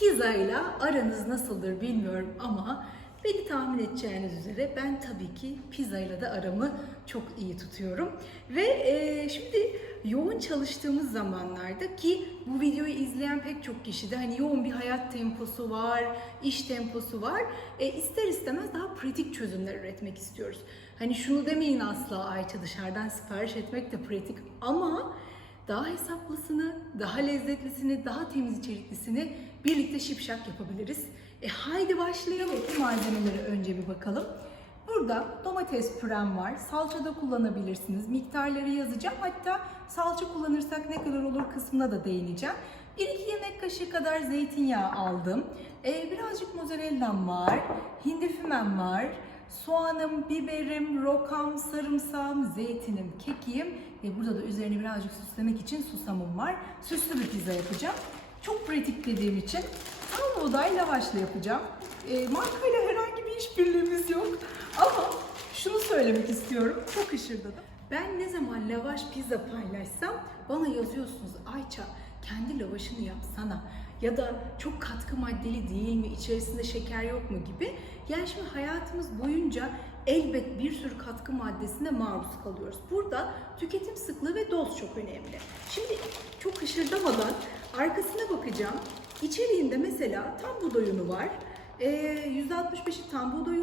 Pizzayla aranız nasıldır bilmiyorum ama beni tahmin edeceğiniz üzere ben tabii ki pizzayla da aramı çok iyi tutuyorum. Ve e, şimdi yoğun çalıştığımız zamanlarda ki bu videoyu izleyen pek çok kişide hani yoğun bir hayat temposu var, iş temposu var. E, ister istemez daha pratik çözümler üretmek istiyoruz. Hani şunu demeyin asla Ayça dışarıdan sipariş etmek de pratik ama daha hesaplısını, daha lezzetlisini, daha temiz içeriklisini birlikte şipşak yapabiliriz. E haydi başlayalım. Malzemelere önce bir bakalım. Burada domates pürem var. Salça da kullanabilirsiniz. Miktarları yazacağım. Hatta salça kullanırsak ne kadar olur kısmına da değineceğim. 1-2 yemek kaşığı kadar zeytinyağı aldım. E, birazcık mozzarella'm var. Hindi fümem var. Soğanım, biberim, rokam, sarımsağım, zeytinim, kekiğim ve burada da üzerine birazcık süslemek için susamım var. Süslü bir pizza yapacağım. Çok pratik dediğim için tam buğday lavaşla yapacağım. E, markayla herhangi bir işbirliğimiz yok. Ama şunu söylemek istiyorum. Çok ışırdadım. Ben ne zaman lavaş pizza paylaşsam bana yazıyorsunuz Ayça kendi lavaşını yapsana ya da çok katkı maddeli değil mi, içerisinde şeker yok mu gibi. Yani şimdi hayatımız boyunca elbet bir sürü katkı maddesine maruz kalıyoruz. Burada tüketim sıklığı ve doz çok önemli. Şimdi çok hışırdamadan arkasına bakacağım. İçeriğinde mesela tam buğday unu var. Ee, %65'i tam buğday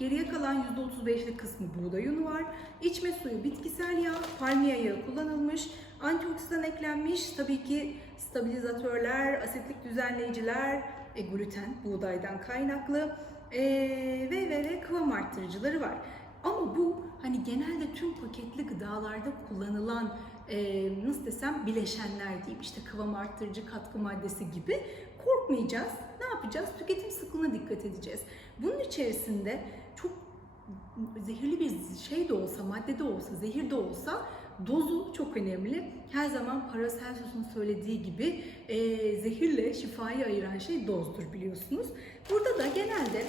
geriye kalan %35'lik kısmı buğday unu var. İçme suyu bitkisel yağ, palmiye yağı kullanılmış, antioksidan eklenmiş, tabii ki stabilizatörler, asitlik düzenleyiciler, e, gluten buğdaydan kaynaklı e, ve ve ve kıvam arttırıcıları var. Ama bu hani genelde tüm paketli gıdalarda kullanılan e, nasıl desem bileşenler diyeyim işte kıvam arttırıcı katkı maddesi gibi korkmayacağız. Ne yapacağız? Tüketim sıklığına dikkat edeceğiz. Bunun içerisinde çok zehirli bir şey de olsa, madde de olsa, zehir de olsa dozu çok önemli. Her zaman Paracelsus'un söylediği gibi e, zehirle şifayı ayıran şey dozdur biliyorsunuz. Burada da genelde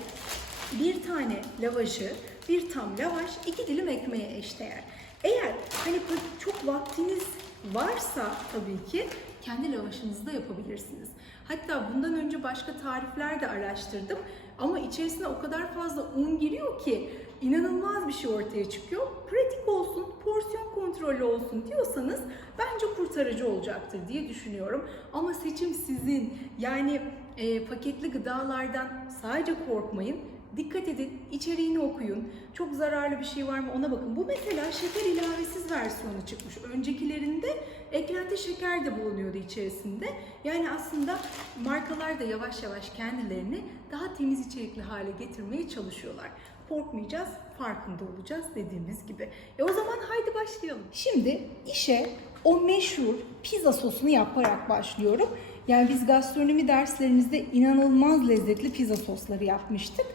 bir tane lavaşı, bir tam lavaş, iki dilim ekmeğe eşdeğer. Eğer hani çok vaktiniz varsa tabii ki kendi lavaşınızı da yapabilirsiniz. Hatta bundan önce başka tarifler de araştırdım ama içerisine o kadar fazla un giriyor ki inanılmaz bir şey ortaya çıkıyor. Pratik olsun, porsiyon kontrollü olsun diyorsanız bence kurtarıcı olacaktır diye düşünüyorum. Ama seçim sizin. Yani e, paketli gıdalardan sadece korkmayın. Dikkat edin, içeriğini okuyun. Çok zararlı bir şey var mı ona bakın. Bu mesela şeker ilavesiz versiyonu çıkmış. Öncekilerinde eklenti şeker de bulunuyordu içerisinde. Yani aslında markalar da yavaş yavaş kendilerini daha temiz içerikli hale getirmeye çalışıyorlar. Korkmayacağız, farkında olacağız dediğimiz gibi. E o zaman haydi başlayalım. Şimdi işe o meşhur pizza sosunu yaparak başlıyorum. Yani biz gastronomi derslerimizde inanılmaz lezzetli pizza sosları yapmıştık.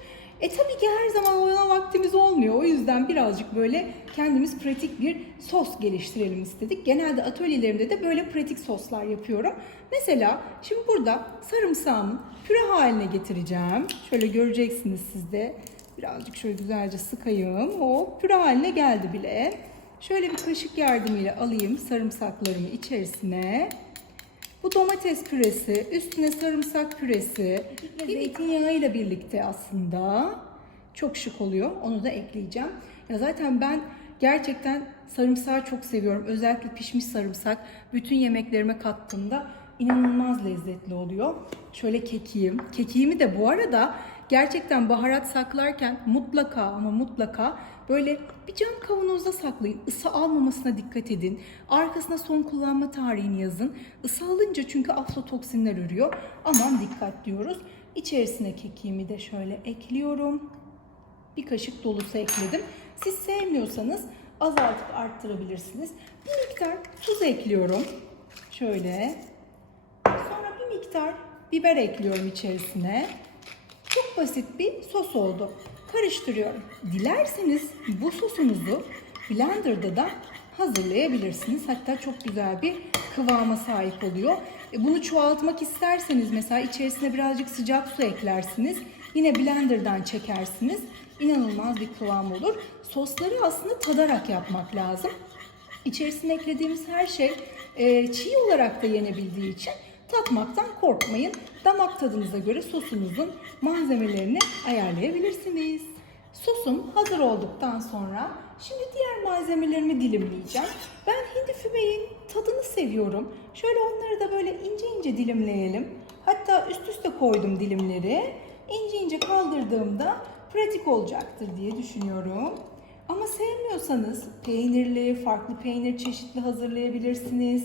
E tabii ki her zaman ona vaktimiz olmuyor. O yüzden birazcık böyle kendimiz pratik bir sos geliştirelim istedik. Genelde atölyelerimde de böyle pratik soslar yapıyorum. Mesela şimdi burada sarımsağımı püre haline getireceğim. Şöyle göreceksiniz siz de. Birazcık şöyle güzelce sıkayım. O püre haline geldi bile. Şöyle bir kaşık yardımıyla alayım sarımsaklarımı içerisine. Bu domates püresi, üstüne sarımsak püresi, zeytinyağıyla birlikte aslında çok şık oluyor. Onu da ekleyeceğim. Ya zaten ben gerçekten sarımsağı çok seviyorum. Özellikle pişmiş sarımsak bütün yemeklerime kattığımda inanılmaz lezzetli oluyor. Şöyle kekiğim. Kekiğimi de bu arada gerçekten baharat saklarken mutlaka ama mutlaka böyle bir cam kavanozda saklayın. Isı almamasına dikkat edin. Arkasına son kullanma tarihini yazın. Isı alınca çünkü aflatoksinler ürüyor. Aman dikkat diyoruz. İçerisine kekiğimi de şöyle ekliyorum. Bir kaşık dolusu ekledim. Siz sevmiyorsanız azaltıp arttırabilirsiniz. Bir miktar tuz ekliyorum. Şöyle. Sonra bir miktar biber ekliyorum içerisine. Çok basit bir sos oldu. Karıştırıyorum. Dilerseniz bu sosunuzu blenderda da hazırlayabilirsiniz. Hatta çok güzel bir kıvama sahip oluyor. E, Bunu çoğaltmak isterseniz mesela içerisine birazcık sıcak su eklersiniz. Yine blenderdan çekersiniz. İnanılmaz bir kıvam olur. Sosları aslında tadarak yapmak lazım. İçerisine eklediğimiz her şey e, çiğ olarak da yenebildiği için tatmaktan korkmayın. Damak tadınıza göre sosunuzun malzemelerini ayarlayabilirsiniz. Sosum hazır olduktan sonra şimdi diğer malzemelerimi dilimleyeceğim. Ben hindi fümeğin tadını seviyorum. Şöyle onları da böyle ince ince dilimleyelim. Hatta üst üste koydum dilimleri. İnce ince kaldırdığımda pratik olacaktır diye düşünüyorum. Ama sevmiyorsanız peynirli, farklı peynir çeşitli hazırlayabilirsiniz.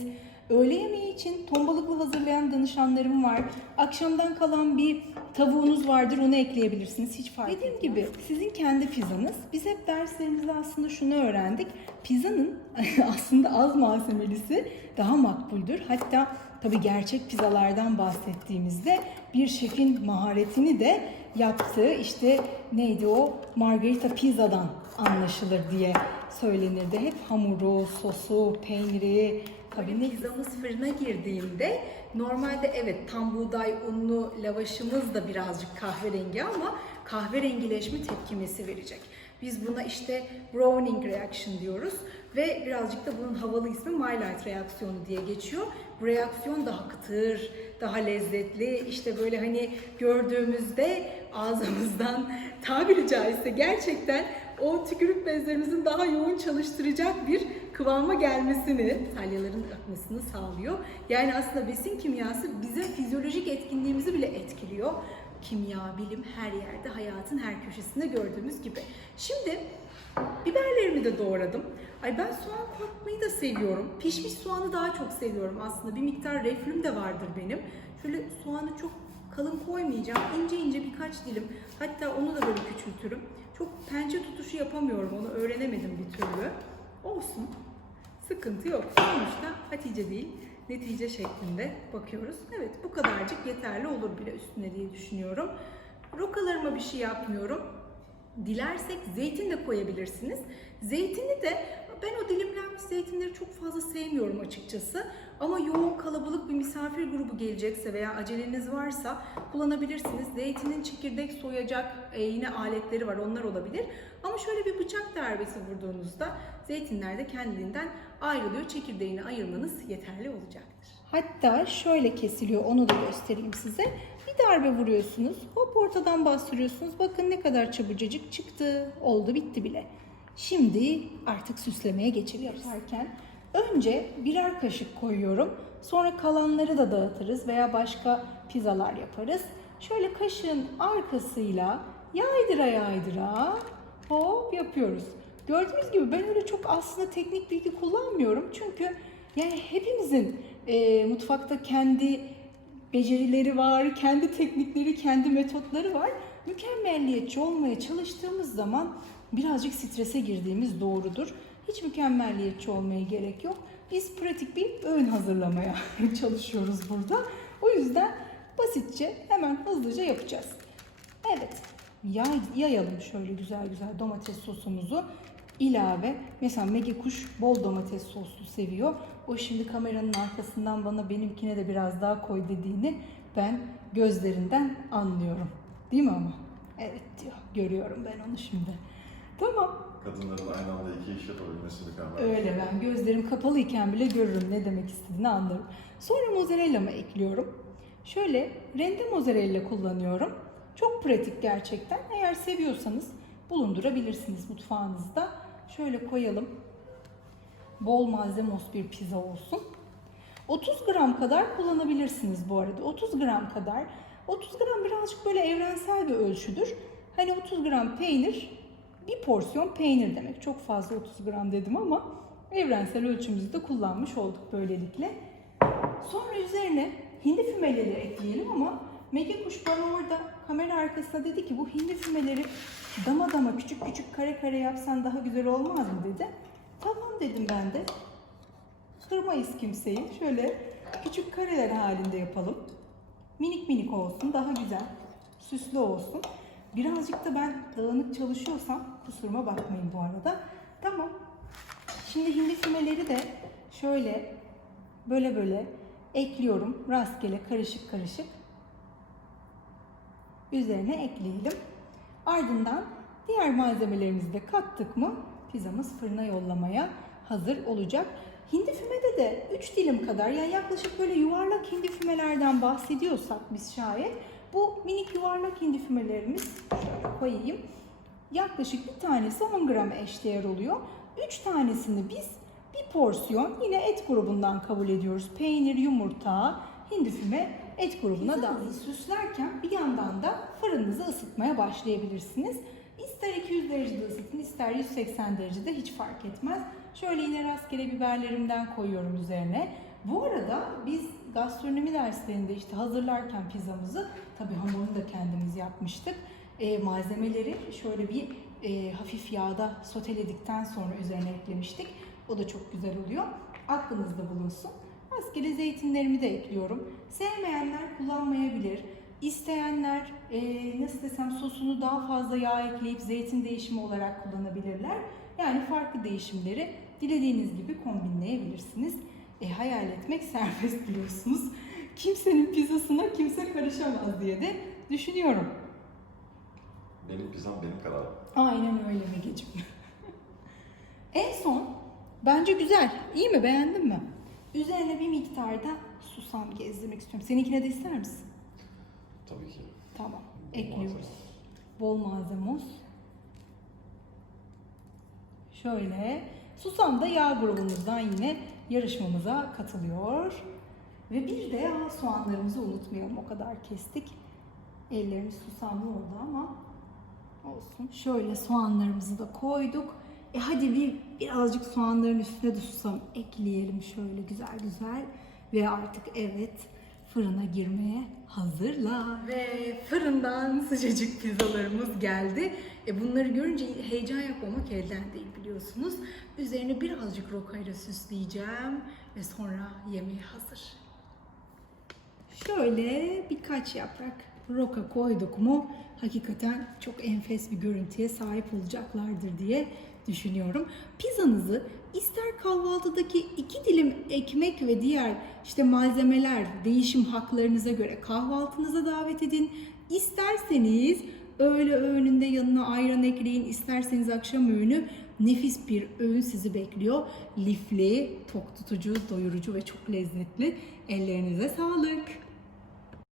Öğle yemeği için ton balıklı hazırlayan danışanlarım var. Akşamdan kalan bir tavuğunuz vardır onu ekleyebilirsiniz. Hiç fark Dediğim gibi sizin kendi pizzanız. Biz hep derslerimizde aslında şunu öğrendik. Pizzanın aslında az malzemelisi daha makbuldür. Hatta tabii gerçek pizzalardan bahsettiğimizde bir şefin maharetini de yaptığı işte neydi o margarita pizzadan anlaşılır diye söylenirdi. Hep hamuru, sosu, peyniri, Tabii ne pizzamız fırına girdiğinde normalde evet tam buğday unlu lavaşımız da birazcık kahverengi ama kahverengileşme tepkimesi verecek. Biz buna işte browning reaction diyoruz ve birazcık da bunun havalı ismi Maillard reaksiyonu diye geçiyor. Bu reaksiyon daha kıtır, daha lezzetli, işte böyle hani gördüğümüzde ağzımızdan tabiri caizse gerçekten o tükürük bezlerimizin daha yoğun çalıştıracak bir kıvama gelmesini, salyaların akmasını sağlıyor. Yani aslında besin kimyası bizim fizyolojik etkinliğimizi bile etkiliyor. Kimya, bilim her yerde, hayatın her köşesinde gördüğümüz gibi. Şimdi biberlerimi de doğradım. Ay ben soğan korkmayı da seviyorum. Pişmiş soğanı daha çok seviyorum aslında. Bir miktar reflüm de vardır benim. Şöyle soğanı çok kalın koymayacağım. İnce ince birkaç dilim. Hatta onu da böyle küçültürüm. Çok pençe tutuşu yapamıyorum. Onu öğrenemedim bir türlü. Olsun. Sıkıntı yok. Sonuçta Hatice değil, netice şeklinde bakıyoruz. Evet bu kadarcık yeterli olur bile üstüne diye düşünüyorum. Rokalarıma bir şey yapmıyorum. Dilersek zeytin de koyabilirsiniz. Zeytini de ben o dilimlenmiş zeytinleri çok fazla sevmiyorum açıkçası. Ama yoğun kalabalık bir misafir grubu gelecekse veya aceleniz varsa kullanabilirsiniz. Zeytinin çekirdek soyacak e, yine aletleri var onlar olabilir. Ama şöyle bir bıçak darbesi vurduğunuzda zeytinler de kendiliğinden ayrılıyor. Çekirdeğini ayırmanız yeterli olacaktır. Hatta şöyle kesiliyor onu da göstereyim size. Bir darbe vuruyorsunuz. Hop ortadan bastırıyorsunuz. Bakın ne kadar çabucacık çıktı. Oldu bitti bile. Şimdi artık süslemeye geçebiliriz. Yaparken önce birer kaşık koyuyorum. Sonra kalanları da dağıtırız veya başka pizzalar yaparız. Şöyle kaşığın arkasıyla yaydıra yaydıra hop yapıyoruz. Gördüğünüz gibi ben öyle çok aslında teknik bilgi kullanmıyorum. Çünkü yani hepimizin e, mutfakta kendi becerileri var, kendi teknikleri, kendi metotları var. Mükemmelliyetçi olmaya çalıştığımız zaman birazcık strese girdiğimiz doğrudur. Hiç mükemmelliyetçi olmaya gerek yok. Biz pratik bir öğün hazırlamaya çalışıyoruz burada. O yüzden basitçe hemen hızlıca yapacağız. Evet, yay, yayalım şöyle güzel güzel domates sosumuzu ilave. Mesela Megi Kuş bol domates soslu seviyor. O şimdi kameranın arkasından bana benimkine de biraz daha koy dediğini ben gözlerinden anlıyorum. Değil mi ama? Evet diyor. Görüyorum ben onu şimdi. Tamam. Kadınların aynı anda iki iş yapabilmesi mükemmel. Öyle ben gözlerim kapalıyken bile görürüm ne demek istediğini anlarım. Sonra mozzarella'mı ekliyorum. Şöyle rende mozzarella kullanıyorum. Çok pratik gerçekten. Eğer seviyorsanız bulundurabilirsiniz mutfağınızda. Şöyle koyalım. Bol malzemos bir pizza olsun. 30 gram kadar kullanabilirsiniz bu arada. 30 gram kadar. 30 gram birazcık böyle evrensel bir ölçüdür. Hani 30 gram peynir, bir porsiyon peynir demek. Çok fazla 30 gram dedim ama evrensel ölçümüzü de kullanmış olduk böylelikle. Sonra üzerine hindi fümeleri ekleyelim ama Mege Kuş bana orada kamera arkasında dedi ki bu hindi fümeleri dama dama küçük küçük kare kare yapsan daha güzel olmaz mı dedi. Tamam dedim ben de. Kırmayız kimseyi. Şöyle küçük kareler halinde yapalım. Minik minik olsun, daha güzel. Süslü olsun. Birazcık da ben dağınık çalışıyorsam kusuruma bakmayın bu arada. Tamam. Şimdi hindi fümeleri de şöyle böyle böyle ekliyorum. Rastgele karışık karışık. Üzerine ekleyelim. Ardından diğer malzemelerimizi de kattık mı pizzamız fırına yollamaya hazır olacak. Hindi fümede de 3 dilim kadar yani yaklaşık böyle yuvarlak hindi fümelerden bahsediyorsak biz şayet bu minik yuvarlak hindi fümelerimiz şöyle koyayım. Yaklaşık bir tanesi 10 gram eşdeğer oluyor. 3 tanesini biz bir porsiyon yine et grubundan kabul ediyoruz. Peynir, yumurta, hindi füme et grubuna dahil. Süslerken bir yandan da fırınınızı ısıtmaya başlayabilirsiniz. İster 200 derecede ısıtın, ister 180 derecede hiç fark etmez. Şöyle yine rastgele biberlerimden koyuyorum üzerine. Bu arada biz gastronomi derslerinde işte hazırlarken pizzamızı, tabii hamurunu da kendimiz yapmıştık. E, malzemeleri şöyle bir e, hafif yağda soteledikten sonra üzerine eklemiştik. O da çok güzel oluyor. Aklınızda bulunsun. Rastgele zeytinlerimi de ekliyorum. Sevmeyenler kullanmayabilir. İsteyenler e, nasıl desem sosunu daha fazla yağ ekleyip zeytin değişimi olarak kullanabilirler. Yani farklı değişimleri dilediğiniz gibi kombinleyebilirsiniz. E, hayal etmek serbest biliyorsunuz. Kimsenin pizzasına kimse karışamaz diye de düşünüyorum. Benim pizzam benim kararım. Aynen öyle Megeciğim. en son bence güzel. İyi mi? Beğendin mi? Üzerine bir miktarda susam gezdirmek istiyorum. Seninkine de ister misin? Tabii ki. Tamam. Ekliyoruz. malzeme. Bol malzemos. Şöyle. Susam da yağ grubumuzdan yine yarışmamıza katılıyor. Ve bir de aa, soğanlarımızı unutmayalım. O kadar kestik. Ellerimiz susamlı oldu ama olsun. Şöyle soğanlarımızı da koyduk. E hadi bir birazcık soğanların üstüne de susam ekleyelim şöyle güzel güzel. Ve artık evet fırına girmeye hazırla. Ve fırından sıcacık pizzalarımız geldi. E bunları görünce heyecan yapmamak elden değil biliyorsunuz. Üzerine birazcık rokayla süsleyeceğim ve sonra yemeğe hazır. Şöyle birkaç yaprak roka koyduk mu hakikaten çok enfes bir görüntüye sahip olacaklardır diye düşünüyorum. Pizzanızı ister kahvaltıdaki iki dilim ekmek ve diğer işte malzemeler değişim haklarınıza göre kahvaltınıza davet edin. İsterseniz öğle öğününde yanına ayran ekleyin, isterseniz akşam öğünü nefis bir öğün sizi bekliyor. Lifli, tok tutucu, doyurucu ve çok lezzetli. Ellerinize sağlık.